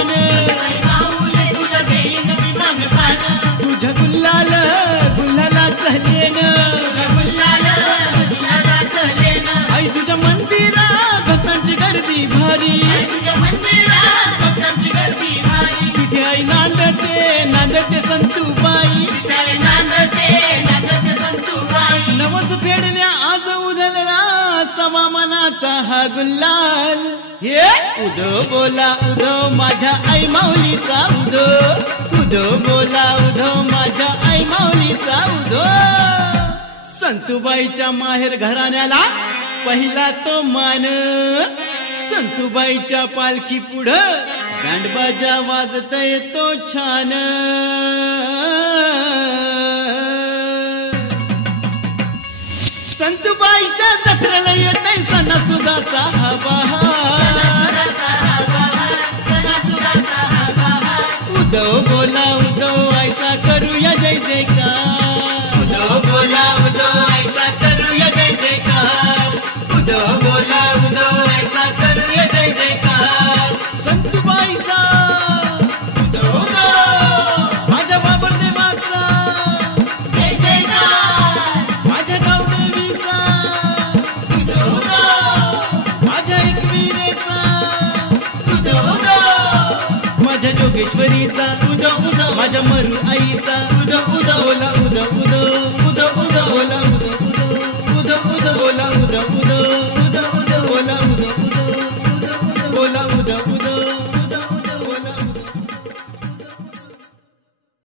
मान तुझ्या गुल्लालाचं लेन आई तुझ्या मंदिरात भक्तांची गर्दी भारी तिथे आई नांदते संतूबाई नवस फेडण्या आज उधळला सवा मनाचा हा गुल्लाल हे उदो बोला उदो माझ्या आई माऊलीचा उदो उदो बोला उदो माझ्या आई माऊलीचा उदो संतूबाईच्या माहेर घराण्याला पहिला तो मान संतूबाईच्या पालखी पुढं बँडबाजा वाजता येतो छान संतूबाईच्या जत्रेला येते सणासुदाचा हा बहार उदो बोला उदो आईचा करूया जय जयकार उदो बोला उदो आईचा करूया जय जयकार उदो बोला उदो आईचा करूया जय जयकार संतूबाईचा उदो माझ्या बाबरदेवाचा जय जयकार माझ्या गावदेवीचा उदो माझ्या एकवीरेचा उदो माझ्या जोगेश्वरीचा उदो माझ्या मरू आईचा